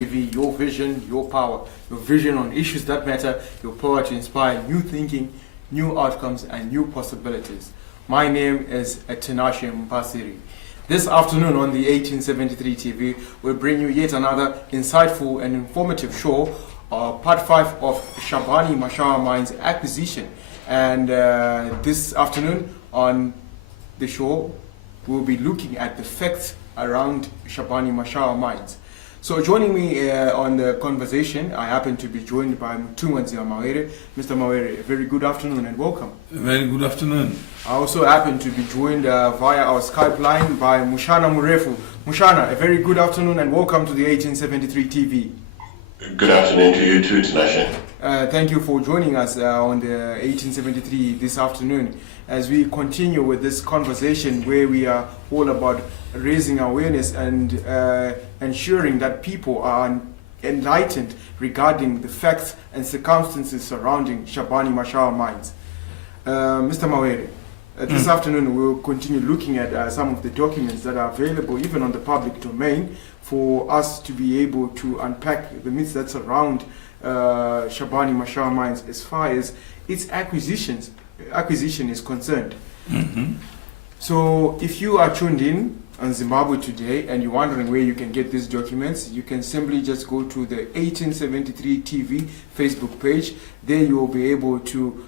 TV, your vision, your power, your vision on issues that matter, your power to inspire new thinking, new outcomes, and new possibilities. My name is Tinashe Mpasiri. This afternoon on the 1873 TV, we'll bring you yet another insightful and informative show, part 5 of Shabhani Mashaba Mines acquisition. And this afternoon on the show, we'll be looking at the facts around Shabhani Mashaba Mines. So joining me on the conversation, I happen to be joined by Mthunzi Mawere. Mr. Mawere, a very good afternoon and welcome. Very good afternoon. I also happen to be joined via our Skype line by Mushana Murefu. Mushana, a very good afternoon and welcome to the 1873 TV. Good afternoon to you too, Tinashe. Thank you for joining us on the 1873 this afternoon as we continue with this conversation where we are all about raising awareness and ensuring that people are enlightened regarding the facts and circumstances surrounding Shabhani Mashaba Mines. Mr. Mawere, this afternoon we'll continue looking at some of the documents that are available even on the public domain for us to be able to unpack the myths that surround Shabhani Mashaba Mines as far as its acquisition is concerned. Mm-hmm. So if you are tuned in on Zimbabwe today and you're wondering where you can get these documents, you can simply just go to the 1873 TV Facebook page. There you will be able to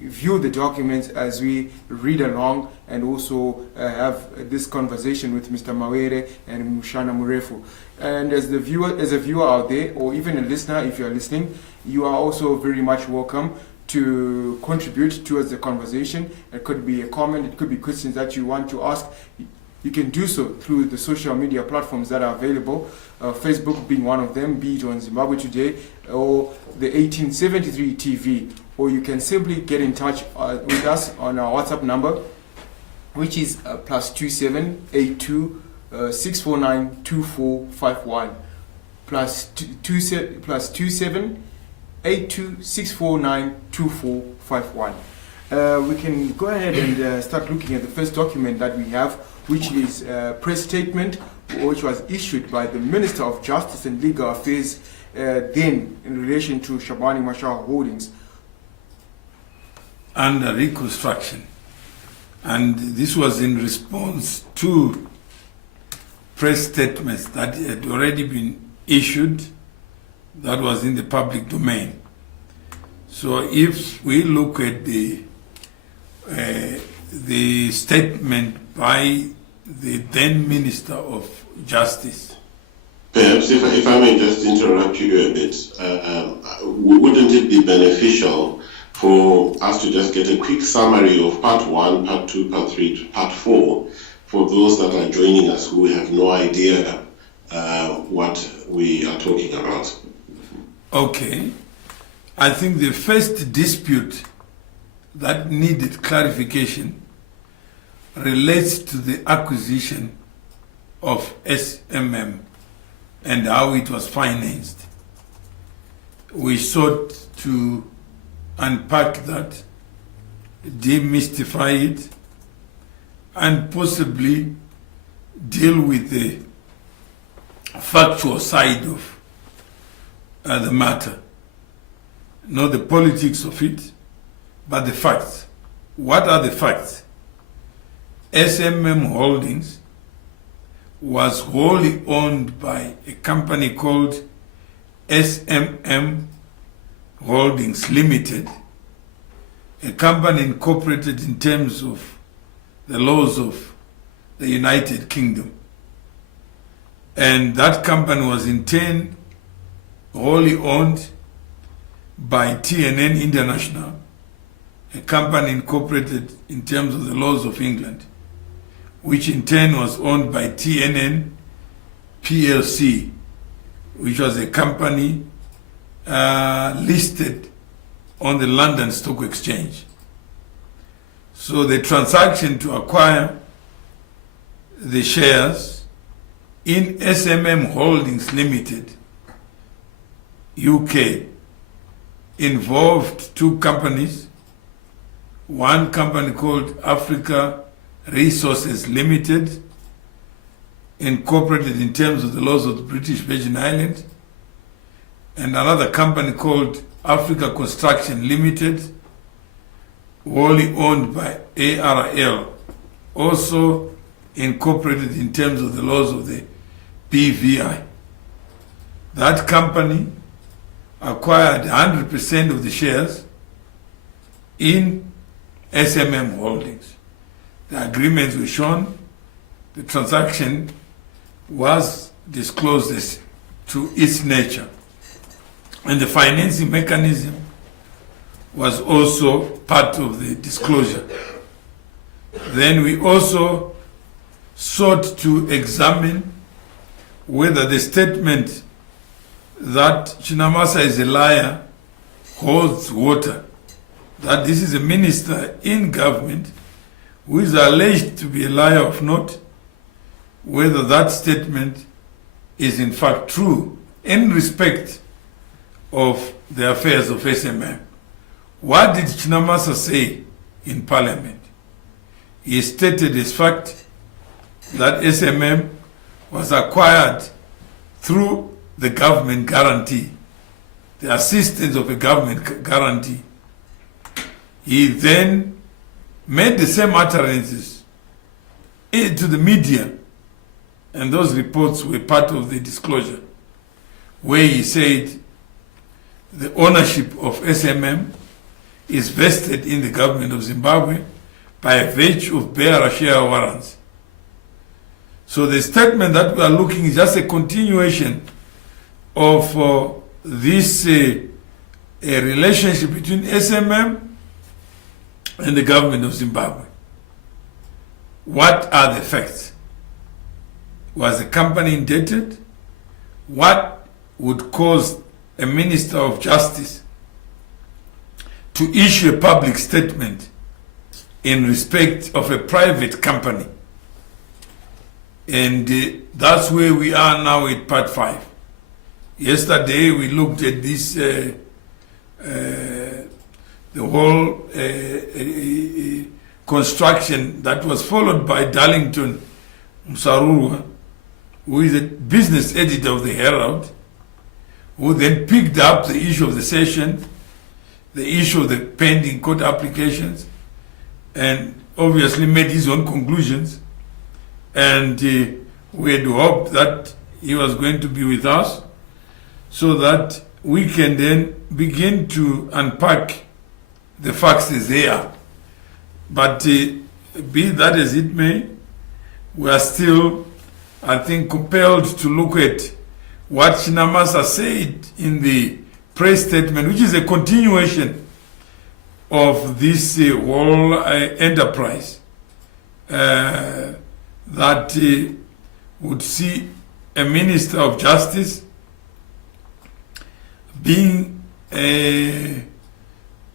view the documents as we read along and also have this conversation with Mr. Mawere and Mushana Murefu. And as a viewer out there, or even a listener, if you are listening, you are also very much welcome to contribute towards the conversation. It could be a comment, it could be questions that you want to ask. You can do so through the social media platforms that are available, Facebook being one of them, be it on Zimbabwe Today or the 1873 TV, or you can simply get in touch with us on our WhatsApp number, which is +27 82 649 2451 +27 82 649 2451. We can go ahead and start looking at the first document that we have, which is a press statement which was issued by the Minister of Justice and Legal Affairs then in relation to Shabhani Mashaba Holdings. Under reconstruction. And this was in response to press statements that had already been issued that was in the public domain. So if we look at the statement by the then Minister of Justice. Perhaps if I may just interrupt you a bit, wouldn't it be beneficial for us to just get a quick summary of part 1, part 2, part 3, part 4 for those that are joining us who have no idea what we are talking about? Okay. I think the first dispute that needed clarification relates to the acquisition of SMM and how it was financed. We sought to unpack that, demystify it, and possibly deal with the factual side of the matter. Not the politics of it, but the facts. What are the facts? SMM Holdings was wholly owned by a company called SMM Holdings Limited, a company incorporated in terms of the laws of the United Kingdom. And that company was in turn wholly owned by TNN International, a company incorporated in terms of the laws of England, which in turn was owned by TNN PLC, which was a company listed on the London Stock Exchange. So the transaction to acquire the shares in SMM Holdings Limited, UK, involved two companies, one company called Africa Resources Limited incorporated in terms of the laws of the British Virgin Islands, and another company called Africa Construction Limited, wholly owned by ARL, also incorporated in terms of the laws of the BVI. That company acquired 100% of the shares in SMM Holdings. The agreements were shown, the transaction was disclosed as to its nature, and the financing mechanism was also part of the disclosure. Then we also sought to examine whether the statement that Chinamasa is a liar holds water, that this is a minister in government who is alleged to be a liar of note, whether that statement is in fact true in respect of the affairs of SMM. What did Chinamasa say in Parliament? He stated as fact that SMM was acquired through the government guarantee, the assistance of a government guarantee. He then made the same utterances to the media, and those reports were part of the disclosure, where he said the ownership of SMM is vested in the government of Zimbabwe by virtue of bearer share warrants. So the statement that we are looking is just a continuation of this a relationship between SMM and the government of Zimbabwe. What are the facts? Was the company indebted? What would cause a Minister of Justice to issue a public statement in respect of a private company? And that's where we are now at part 5. Yesterday we looked at this, the whole construction that was followed by Darlington Msarurwa, who is a business editor of the Herald, who then picked up the issue of the session, the issue of the pending court applications, and obviously made his own conclusions. And we had hoped that he was going to be with us so that we can then begin to unpack the facts as they are. But be that as it may, we are still, I think, compelled to look at what Chinamasa said in the press statement, which is a continuation of this whole enterprise that would see a Minister of Justice being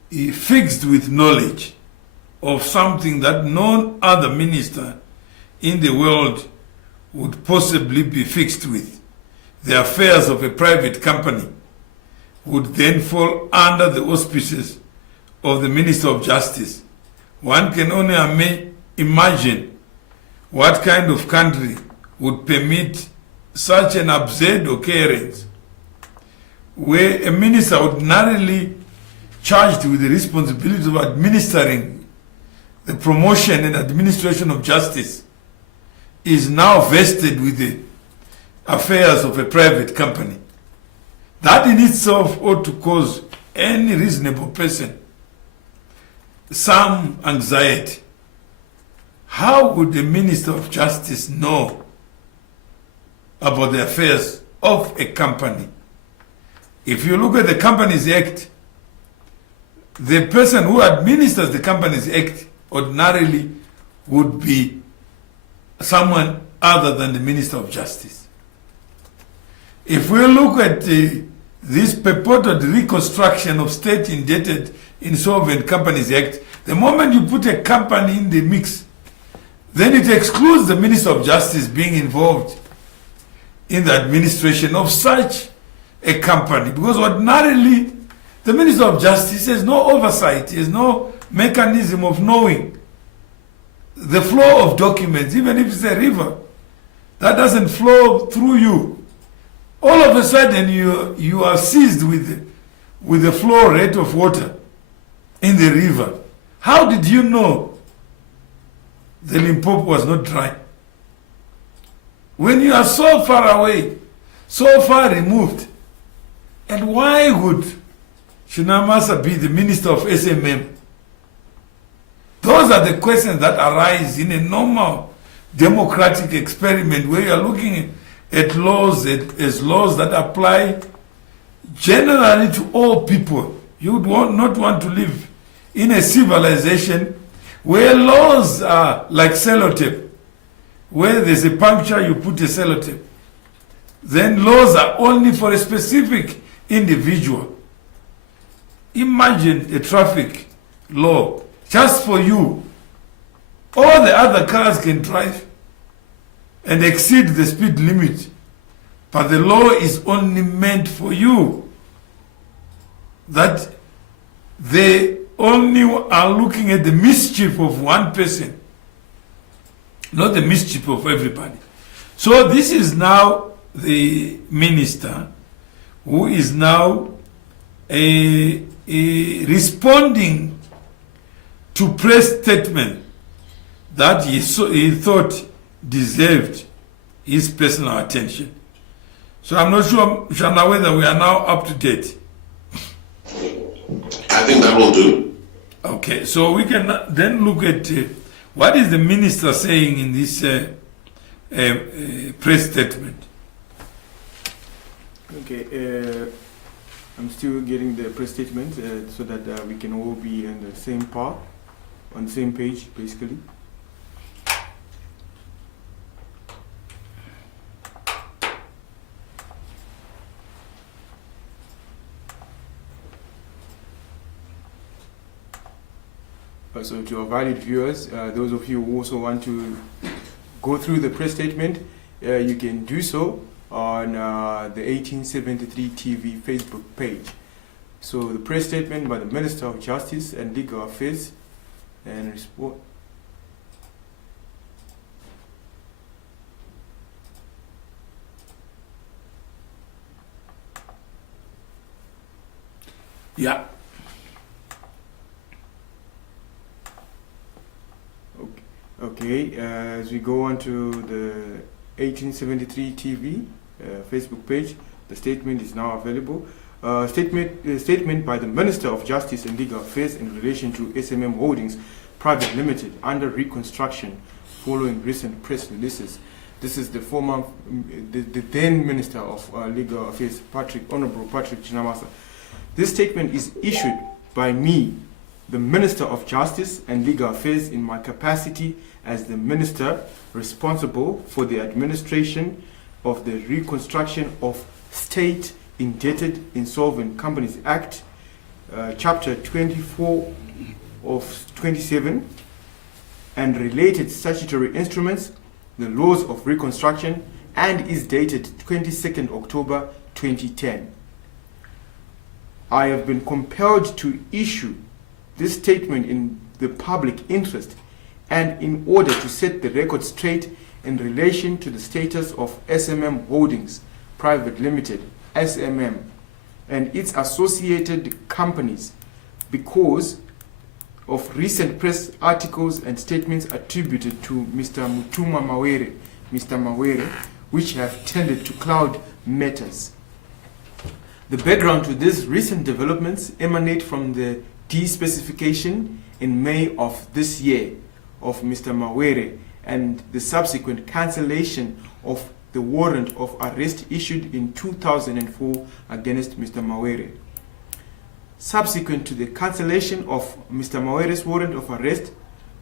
fixed with knowledge of something that no other minister in the world would possibly be fixed with. The affairs of a private company would then fall under the auspices of the Minister of Justice. One can only imagine what kind of country would permit such an absurd occurrence, where a minister ordinarily charged with the responsibility of administering the promotion and administration of justice is now vested with the affairs of a private company. That in itself ought to cause any reasonable person some anxiety. How would the Minister of Justice know about the affairs of a company? If you look at the Companies Act, the person who administers the Companies Act ordinarily would be someone other than the Minister of Justice. If we look at this purported reconstruction of state-indebted insolvent Companies Act, the moment you put a company in the mix, then it excludes the Minister of Justice being involved in the administration of such a company, because ordinarily the Minister of Justice has no oversight, has no mechanism of knowing the flow of documents, even if it's a river that doesn't flow through you. All of a sudden you are seized with the flow rate of water in the river. How did you know the Limpopo was not dry? When you are so far away, so far removed, and why would Shinamasa be the minister of SMM? Those are the questions that arise in a normal democratic experiment where you are looking at laws as laws that apply generally to all people. You would not want to live in a civilization where laws are like sellotape. Where there's a puncture, you put a sellotape. Then laws are only for a specific individual. Imagine a traffic law just for you. All the other cars can drive and exceed the speed limit, but the law is only meant for you. That they only are looking at the mischief of one person, not the mischief of everybody. So this is now the minister who is now responding to press statement that he thought deserved his personal attention. So I'm not sure, Shana, whether we are now up to date. I think that will do. Okay, so we can then look at what is the minister saying in this press statement. Okay, I'm still getting the press statement so that we can all be on the same part, on the same page, basically. So to our valued viewers, those of you who also want to go through the press statement, you can do so on the 1873 TV Facebook page. So the press statement by the Minister of Justice and Legal Affairs and Resport. Yeah. Okay, as we go on to the 1873 TV Facebook page, the statement is now available. Statement by the Minister of Justice and Legal Affairs in relation to SMM Holdings Private Limited under reconstruction following recent press releases. This is the former, the then Minister of Legal Affairs, Honorable Patrick Chinamasa. This statement is issued by me, the Minister of Justice and Legal Affairs, in my capacity as the Minister responsible for the administration of the Reconstruction of State Indebted Insolvent Companies Act, Chapter 24 of 27, and related statutory instruments, the laws of reconstruction, and is dated 22nd October 2010. I have been compelled to issue this statement in the public interest and in order to set the record straight in relation to the status of SMM Holdings Private Limited, SMM, and its associated companies because of recent press articles and statements attributed to Mr. Mutuma Mawere, Mr. Mawere, which have tended to cloud matters. The background to these recent developments emanate from the de-specification in May of this year of Mr. Mawere and the subsequent cancellation of the warrant of arrest issued in 2004 against Mr. Mawere. Subsequent to the cancellation of Mr. Mawere's warrant of arrest,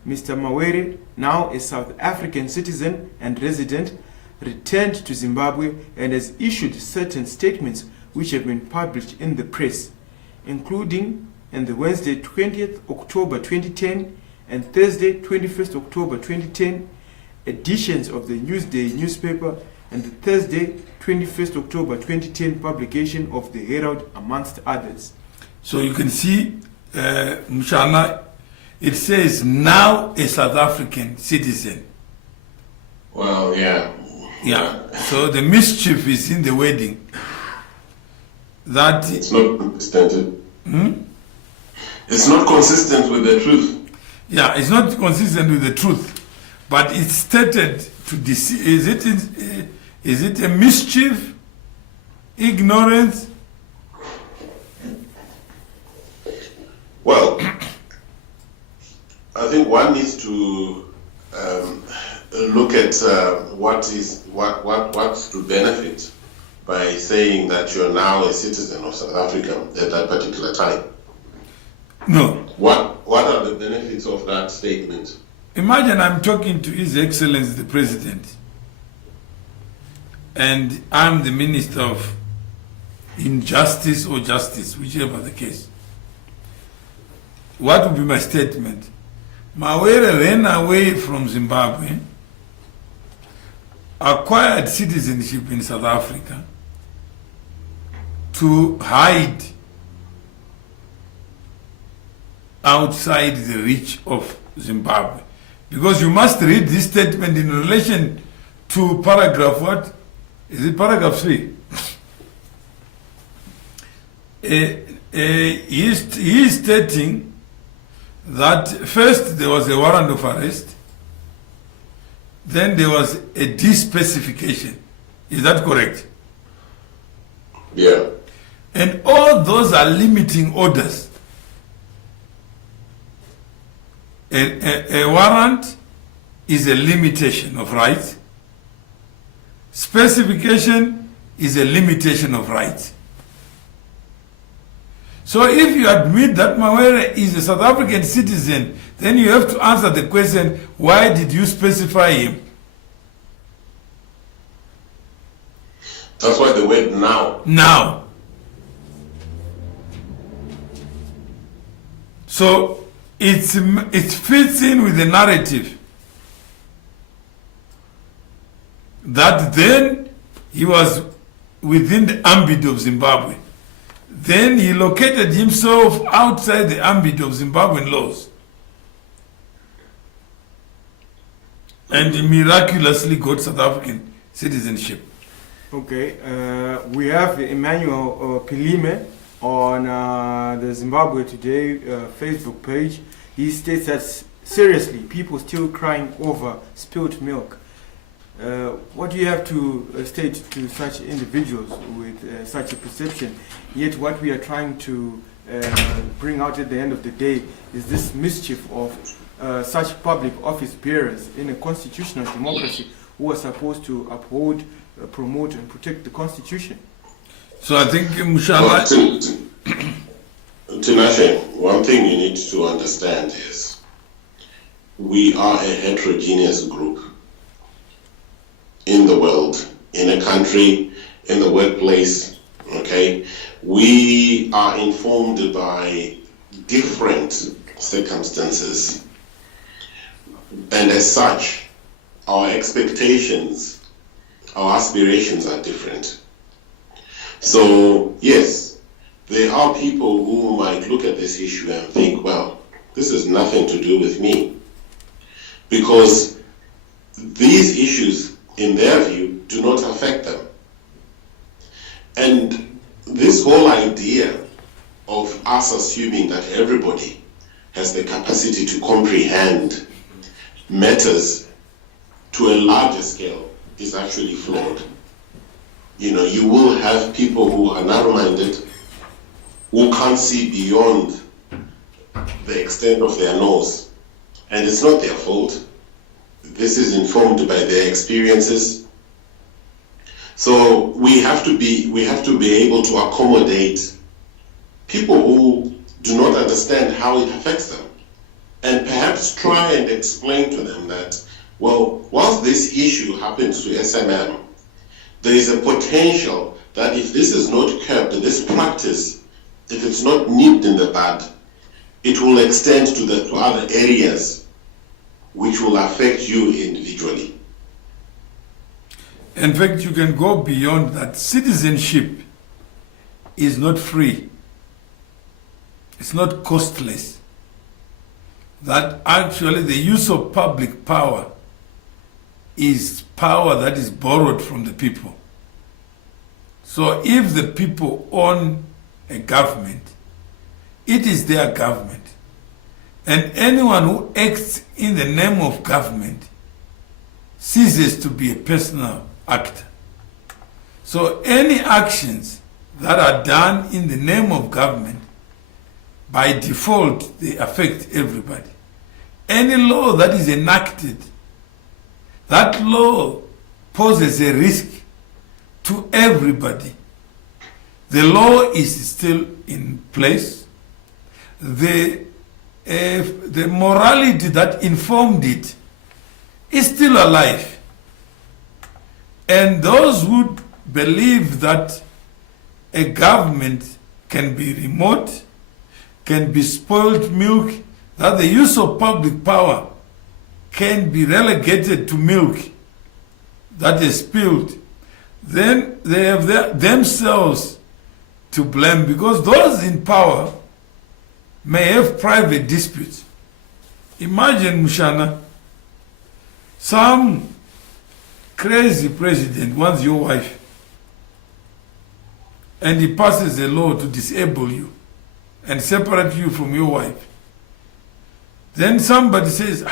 Mr. Mawere, now a South African citizen and resident, returned to Zimbabwe and has issued certain statements which have been published in the press, including in the Wednesday 20th October 2010 and Thursday 21st October 2010 editions of the Newsday newspaper and the Thursday 21st October 2010 publication of the Herald, amongst others. So you can see, Mshana, it says now a South African citizen. Well, yeah. Yeah. So the mischief is in the wedding. That It's not consistent. Hmm? It's not consistent with the truth. Yeah, it's not consistent with the truth, but it's stated to deceive. Is it a mischief, ignorance? Well, I think one needs to look at what's to benefit by saying that you're now a citizen of South Africa at that particular time. No. What are the benefits of that statement? Imagine I'm talking to His Excellency the President, and I'm the Minister of Injustice or Justice, whichever the case. What would be my statement? Mawere ran away from Zimbabwe, acquired citizenship in South Africa to hide outside the reach of Zimbabwe. Because you must read this statement in relation to paragraph what? Is it paragraph 3? He is stating that first there was a warrant of arrest, then there was a despecification. Is that correct? Yeah. And all those are limiting orders. A warrant is a limitation of rights. Specification is a limitation of rights. So if you admit that Mawere is a South African citizen, then you have to answer the question, why did you specify him? That's why the word now. Now. So it fits in with the narrative that then he was within the ambit of Zimbabwe. Then he located himself outside the ambit of Zimbabwean laws. And he miraculously got South African citizenship. Okay, we have Emmanuel Pilime on the Zimbabwe Today Facebook page. He states that seriously, people still crying over spilled milk. What do you have to state to such individuals with such a perception? Yet what we are trying to bring out at the end of the day is this mischief of such public office bearers in a constitutional democracy who are supposed to uphold, promote and protect the constitution. So I think, Mashaba, Tinashe, one thing you need to understand is we are a heterogeneous group in the world, in a country, in the workplace, okay? We are informed by different circumstances. And as such, our expectations, our aspirations are different. So, yes, there are people who might look at this issue and think, well, this has nothing to do with me. Because these issues, in their view, do not affect them. And this whole idea of us assuming that everybody has the capacity to comprehend matters to a larger scale is actually flawed. You know, you will have people who are narrow-minded, who can't see beyond the extent of their nose. And it's not their fault. This is informed by their experiences. So we have to be able to accommodate people who do not understand how it affects them, and perhaps try and explain to them that, well, once this issue happens to SMM, there is a potential that if this is not curbed, this practice, if it's not nipped in the bud, it will extend to other areas which will affect you individually. In fact, you can go beyond that. Citizenship is not free. It's not costless. That actually the use of public power is power that is borrowed from the people. So if the people own a government, it is their government. And anyone who acts in the name of government ceases to be a personal actor. So any actions that are done in the name of government, by default, they affect everybody. Any law that is enacted, that law poses a risk to everybody. The law is still in place. The morality that informed it is still alive. And those who believe that a government can be remote, can be spoiled milk, that the use of public power can be relegated to milk that is spilled, then they have themselves to blame, because those in power may have private disputes. Imagine, Mushana, some crazy president wants your wife and he passes a law to disable you and separate you from your wife. Then somebody says,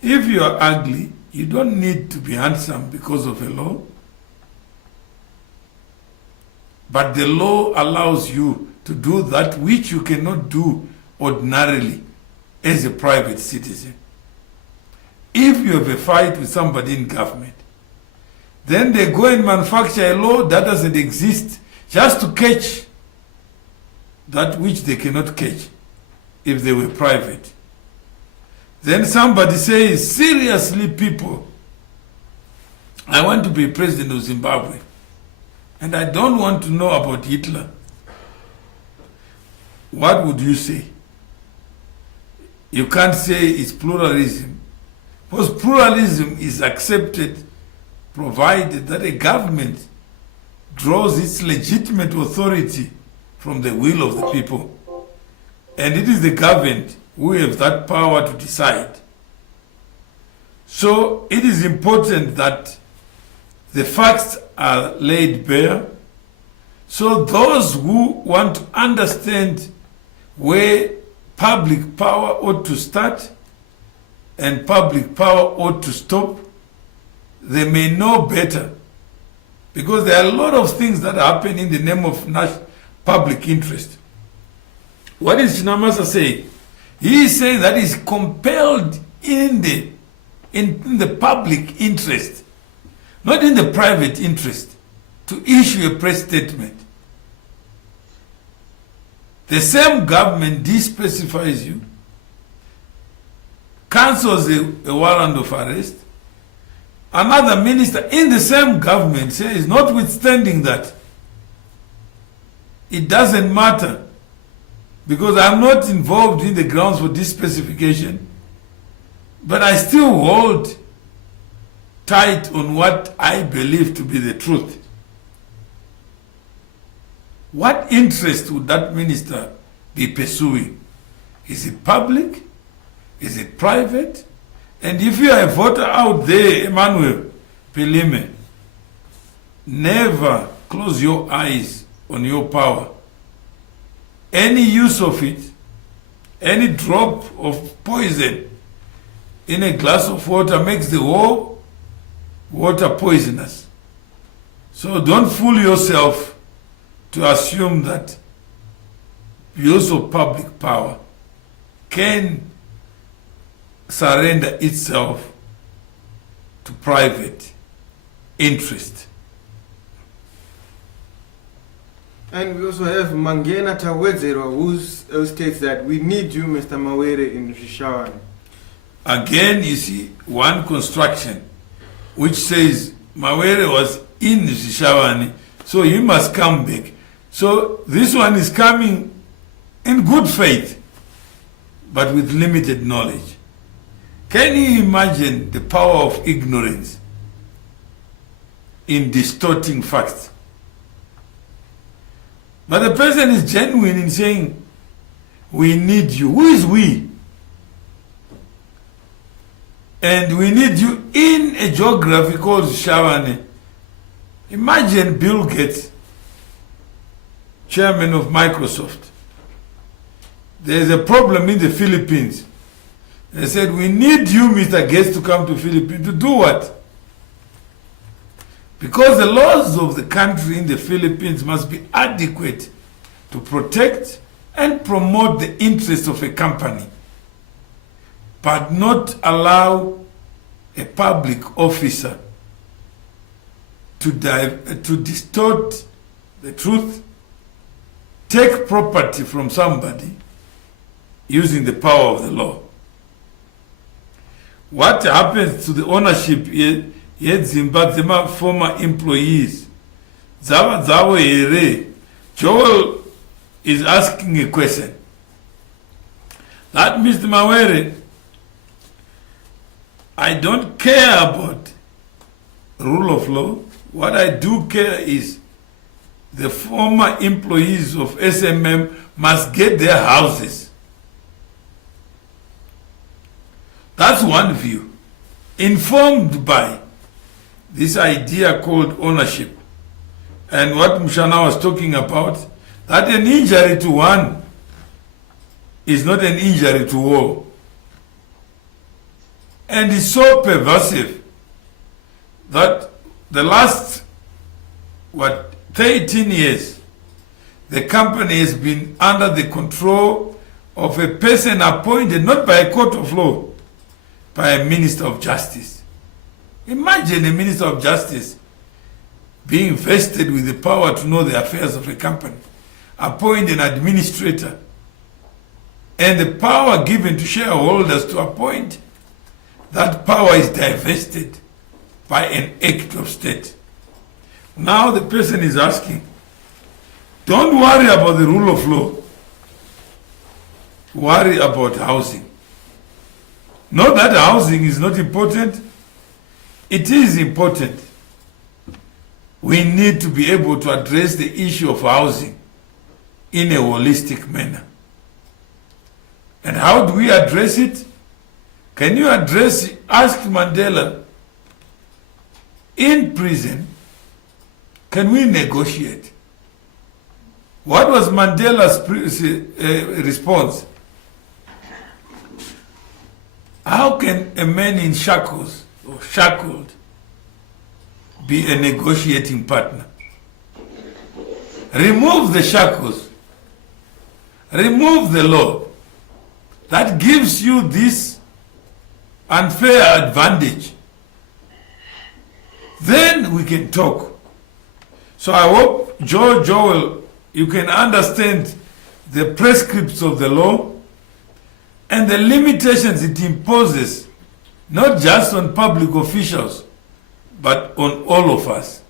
if you are ugly, you don't need to be handsome because of a law. But the law allows you to do that which you cannot do ordinarily as a private citizen. If you have a fight with somebody in government, then they go and manufacture a law that doesn't exist just to catch that which they cannot catch if they were private. Then somebody says, seriously people, I want to be president of Zimbabwe and I don't want to know about Hitler. What would you say? You can't say it's pluralism, because pluralism is accepted provided that a government draws its legitimate authority from the will of the people. And it is the governed who have that power to decide. So it is important that the facts are laid bare, so those who want to understand where public power ought to start and public power ought to stop, they may know better. Because there are a lot of things that happen in the name of public interest. What is Chinamasa saying? He is saying that he is compelled in the public interest, not in the private interest, to issue a press statement. The same government de-specifies you, cancels a warrant of arrest. Another minister in the same government says, notwithstanding that, it doesn't matter because I'm not involved in the grounds for this specification, but I still hold tight on what I believe to be the truth. What interest would that minister be pursuing? Is it public? Is it private? And if you are a voter out there, Emmanuel Pelime, never close your eyes on your power. Any use of it, any drop of poison in a glass of water makes the whole water poisonous. So don't fool yourself to assume that use of public power can surrender itself to private interest. And we also have Mangena Tawedzero, who states that we need you, Mr. Mawere, in Shabhani. Again, you see one construction which says Mawere was in Shabhani, so he must come back. So this one is coming in good faith, but with limited knowledge. Can you imagine the power of ignorance in distorting facts? But the person is genuine in saying, we need you. Who is we? And we need you in a geography called Shabhani. Imagine Bill Gates, chairman of Microsoft. There's a problem in the Philippines. They said, we need you, Mr. Gates, to come to Philippines. To do what? Because the laws of the country in the Philippines must be adequate to protect and promote the interests of a company, but not allow a public officer to distort the truth, take property from somebody using the power of the law. What happens to the ownership yet Zimbabwe former employees? Joel is asking a question. That Mr. Mawere, I don't care about rule of law. What I do care is the former employees of SMM must get their houses. That's one view, informed by this idea called ownership. And what Mushana was talking about, that an injury to one is not an injury to all. And it's so pervasive that the last, 13 years, the company has been under the control of a person appointed not by a court of law, by a minister of justice. Imagine a minister of justice being vested with the power to know the affairs of a company, appoint an administrator, and the power given to shareholders to appoint, that power is divested by an act of state. Now the person is asking, don't worry about the rule of law, worry about housing. Not that housing is not important, it is important. We need to be able to address the issue of housing in a holistic manner. And how do we address it? Can you ask Mandela, in prison, can we negotiate? What was Mandela's response? How can a man in shackles or shackled be a negotiating partner? Remove the shackles, remove the law that gives you this unfair advantage. Then we can talk. So I hope, Joel, you can understand the prescripts of the law and the limitations it imposes, not just on public officials, but on all of us.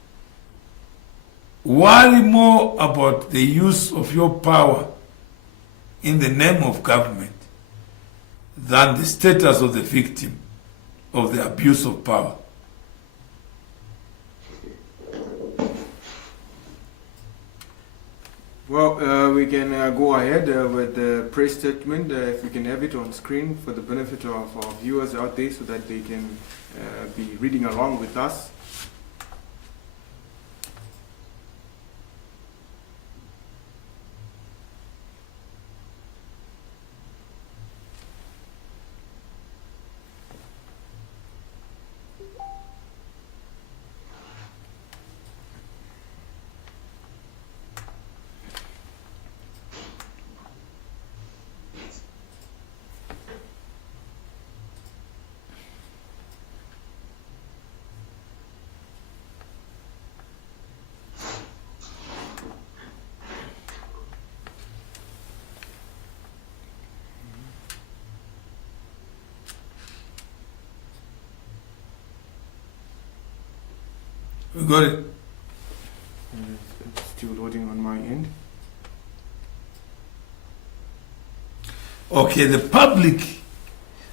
Worry more about the use of your power in the name of government than the status of the victim of the abuse of power. Well, we can go ahead with the press statement, if we can have it on screen for the benefit of our viewers out there so that they can be reading along with us. We got it. It's still loading on my end. Okay, the public,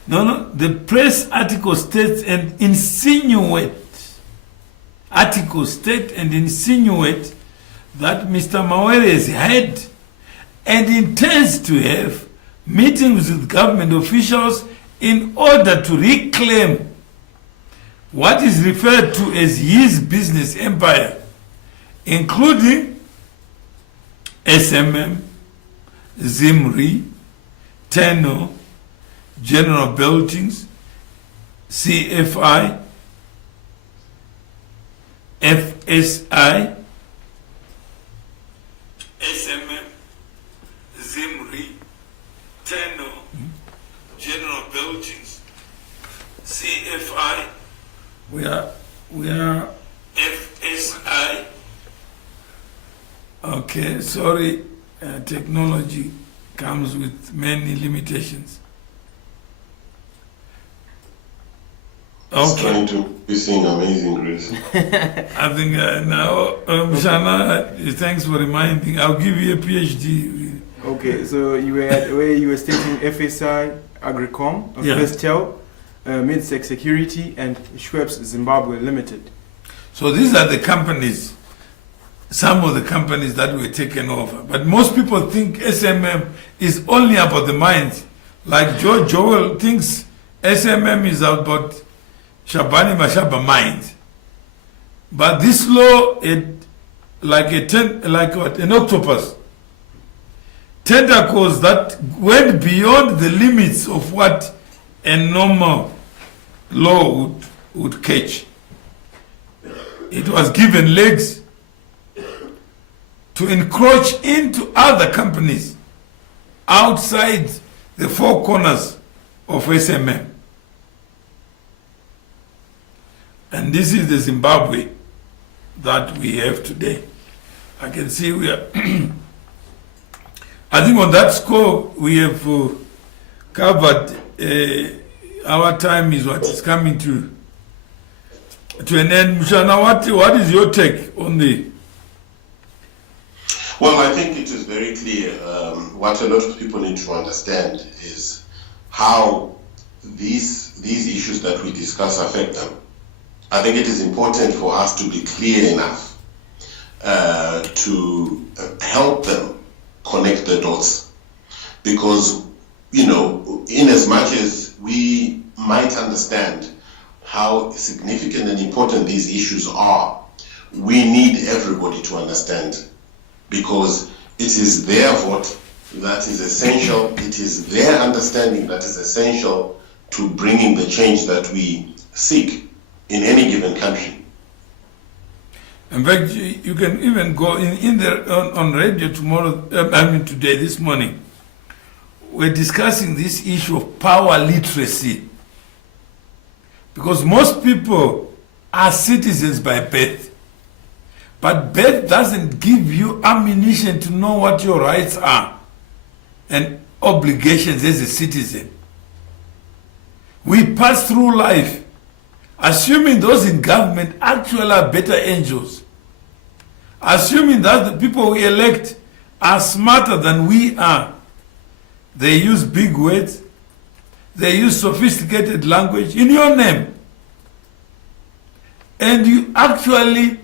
the press article states and insinuate, that Mr. Mawere has had and intends to have meetings with government officials in order to reclaim what is referred to as his business empire, including SMM, Zimri, Tenno, General Buildings, CFI, FSI, SMM, Zimri, Tenno, General Buildings, CFI, we are FSI. Okay, sorry, technology comes with many limitations. It's trying to be seeing Amazing Grace. I think now, Shana, thanks for reminding. I'll give you a PhD. Okay, so you were at where you were stating FSI, Agricom, Yeah. Vestel, Midsec Security, and Schweppes Zimbabwe Limited. So these are the companies, some of the companies that were taken over. But most people think SMM is only about the mines. Like Joel thinks SMM is about Shabhani Mashaba mines. But this law, like an octopus, tentacles that went beyond the limits of what a normal law would catch. It was given legs to encroach into other companies outside the four corners of SMM. And this is the Zimbabwe that we have today. I can see we are, I think on that score we have covered, our time is what is coming to an end. Mshana, what is your take on the? Well, I think it is very clear. What a lot of people need to understand is how these issues that we discuss affect them. I think it is important for us to be clear enough to help them connect the dots, because, you know, in as much as we might understand how significant and important these issues are, we need everybody to understand, because it is their vote that is essential, it is their understanding that is essential to bringing the change that we seek in any given country. In fact, you can even go in there on radio tomorrow, today, this morning, we're discussing this issue of power literacy. Because most people are citizens by birth. But birth doesn't give you ammunition to know what your rights are and obligations as a citizen. We pass through life assuming those in government actually are better angels, assuming that the people we elect are smarter than we are. They use big words, they use sophisticated language in your name, and you actually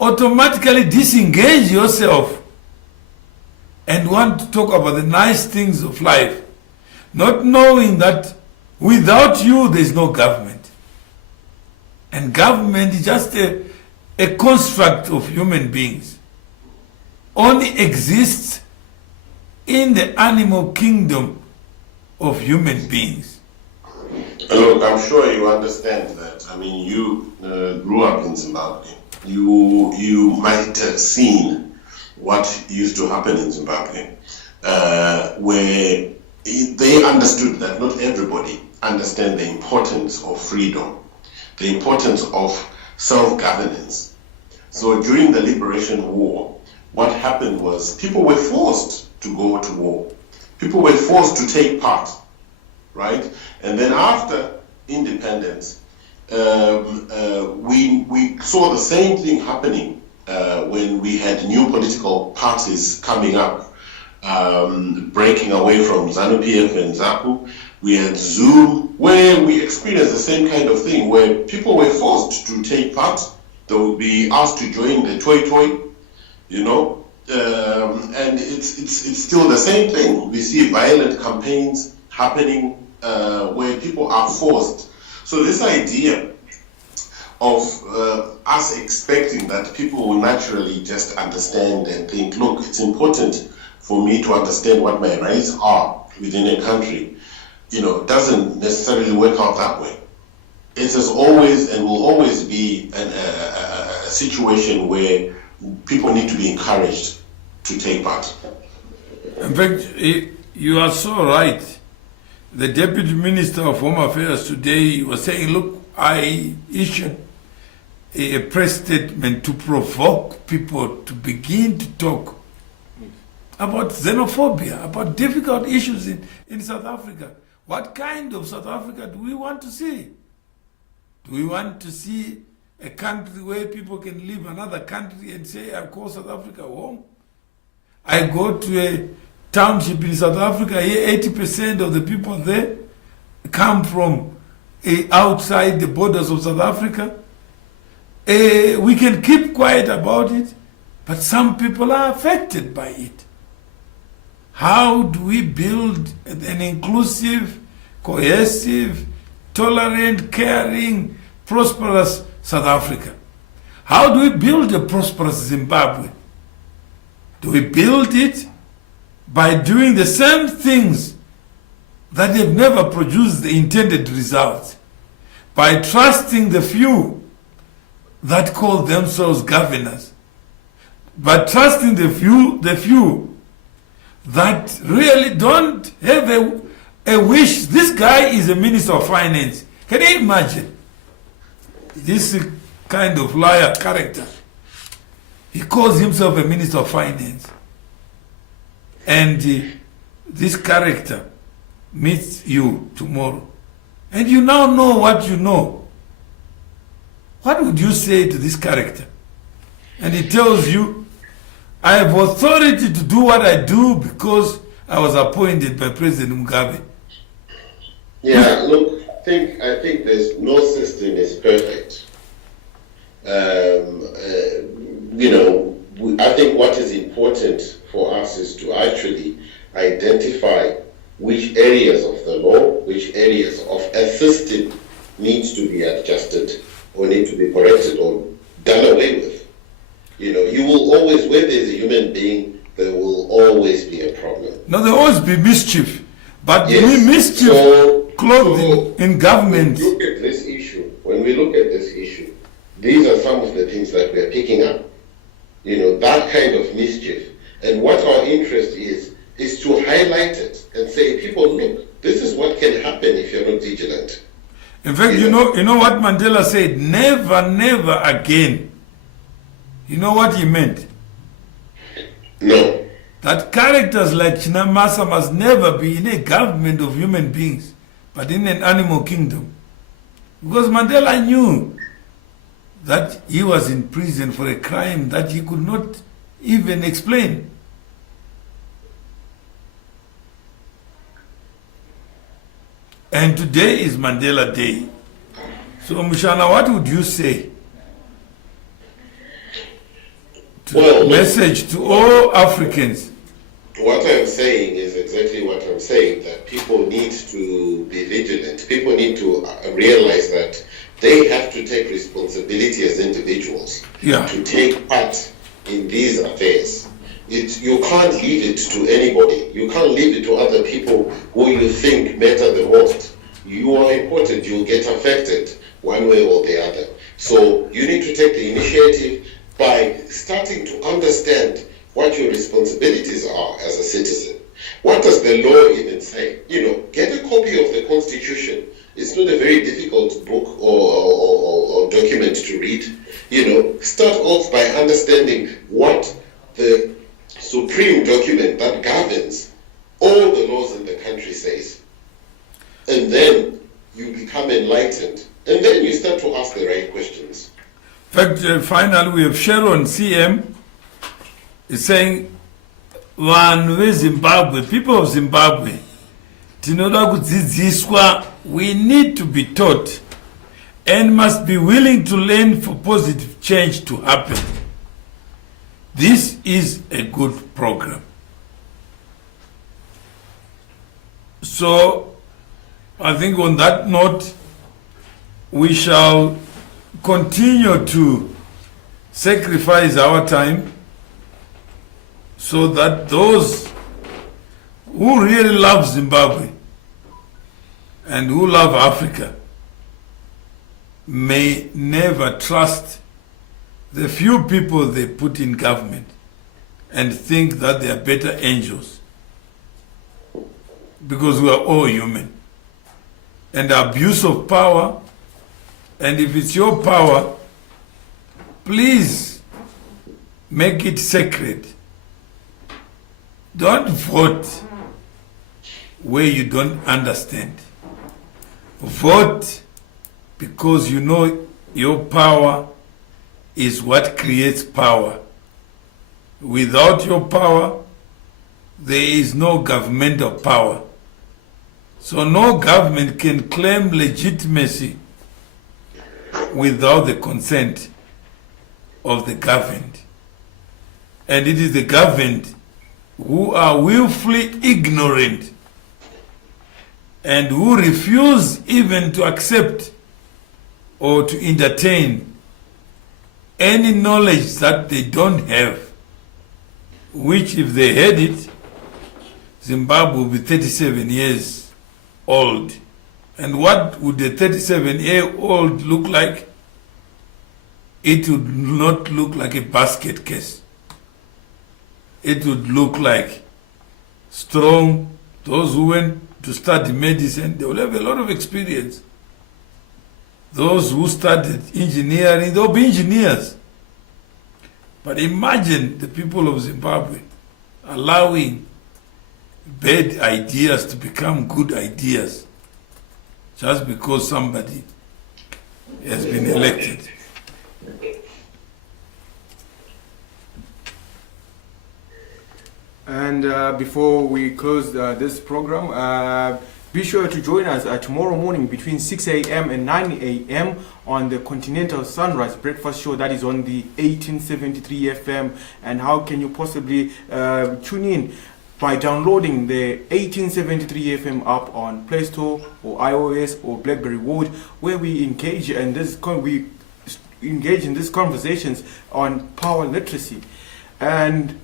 automatically disengage yourself and want to talk about the nice things of life, not knowing that without you there is no government. And government is just a construct of human beings. Only exists in the animal kingdom of human beings. Look, I'm sure you understand that. I mean, you grew up in Zimbabwe. You might have seen what used to happen in Zimbabwe, where they understood that not everybody understands the importance of freedom, the importance of self-governance. So during the Liberation War, what happened was people were forced to go to war. People were forced to take part, right? And then after independence, we saw the same thing happening when we had new political parties coming up, breaking away from ZANU-PF and ZAPU. We had Zoom, where we experienced the same kind of thing, where people were forced to take part. They would be asked to join the toy, you know, and it's still the same thing. We see violent campaigns happening where people are forced. So this idea of us expecting that people will naturally just understand and think, look, it's important for me to understand what my rights are within a country, doesn't necessarily work out that way. It has always and will always be a situation where people need to be encouraged to take part. In fact, you are so right. The Deputy Minister of Home Affairs today was saying, look, I issued a press statement to provoke people to begin to talk about xenophobia, about difficult issues in South Africa. What kind of South Africa do we want to see? Do we want to see a country where people can leave another country and say, I call South Africa home? I go to a township in South Africa, here 80% of the people there come from outside the borders of South Africa. We can keep quiet about it, but some people are affected by it. How do we build an inclusive, cohesive, tolerant, caring, prosperous South Africa? How do we build a prosperous Zimbabwe? Do we build it by doing the same things that have never produced the intended results? By trusting the few that call themselves governors, but trusting the few that really don't have a wish. This guy is a minister of finance. Can you imagine? This kind of liar character. He calls himself a minister of finance. And this character meets you tomorrow. And you now know what you know. What would you say to this character? And he tells you, I have authority to do what I do because I was appointed by President Mugabe. Yeah, look, I think there's no system is perfect. I think what is important for us is to actually identify which areas of the law, which areas of a system needs to be adjusted or need to be corrected or done away with. You will always, where there's a human being, there will always be a problem. No, there will always be mischief. But yes. we mischief clothed in government. When we look at this issue, these are some of the things that we are picking up. That kind of mischief. And what our interest is to highlight it and say, people, look, this is what can happen if you're not vigilant. In fact, you know what Mandela said? Never, never again. You know what he meant? No. That characters like Chinamasa must never be in a government of human beings, but in an animal kingdom. Because Mandela knew that he was in prison for a crime that he could not even explain. And today is Mandela Day. So, Mushana, what would you say? Message to all Africans. What I'm saying is exactly what I'm saying, that people need to be vigilant. People need to realize that they have to take responsibility as individuals to take part in these affairs. You can't leave it to anybody. You can't leave it to other people who you think matter the most. You are important. You'll get affected one way or the other. So you need to take the initiative by starting to understand what your responsibilities are as a citizen. What does the law even say? Get a copy of the Constitution. It's not a very difficult book or document to read. Start off by understanding what the supreme document that governs all the laws in the country says. And then you become enlightened. And then you start to ask the right questions. In fact, finally, we have Sharon CM is saying, Zimbabwe, people of Zimbabwe, we need to be taught and must be willing to learn for positive change to happen. This is a good program. So, I think on that note, we shall continue to sacrifice our time so that those who really love Zimbabwe and who love Africa may never trust the few people they put in government and think that they are better angels, because we are all human. And abuse of power, and if it's your power, please make it sacred. Don't vote where you don't understand. Vote because you know your power is what creates power. Without your power, there is no governmental power. So no government can claim legitimacy without the consent of the governed. And it is the governed who are willfully ignorant and who refuse even to accept or to entertain any knowledge that they don't have, which if they had it, Zimbabwe would be 37 years old. And what would a 37-year-old look like? It would not look like a basket case. It would look like strong. Those who went to study medicine, they will have a lot of experience. Those who studied engineering, they'll be engineers. But imagine the people of Zimbabwe allowing bad ideas to become good ideas just because somebody has been elected. And before we close this program, be sure to join us tomorrow morning between 6 a.m. and 9 a.m. on the Continental Sunrise Breakfast Show that is on the 1873 FM. And how can you possibly tune in? By downloading the 1873 FM app on Play Store or iOS or BlackBerry World, where we engage in these conversations on power literacy. And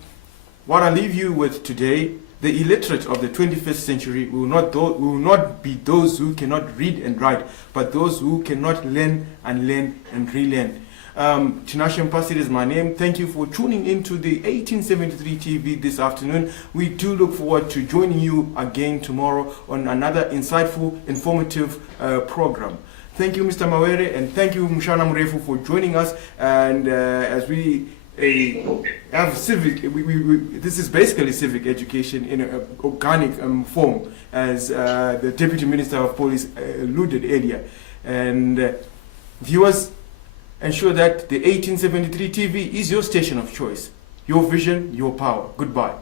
what I leave you with today, the illiterate of the 21st century will not be those who cannot read and write, but those who cannot learn and relearn. Tinashe Mpasile is my name. Thank you for tuning into the 1873 TV this afternoon. We do look forward to joining you again tomorrow on another insightful, informative program. Thank you, Mr. Mawere, and thank you, Mshana Mrefu, for joining us. And as we have civic, this is basically civic education in an organic form, as the Deputy Minister of Police alluded earlier. And viewers, ensure that the 1873 TV is your station of choice. Your vision, your power. Goodbye.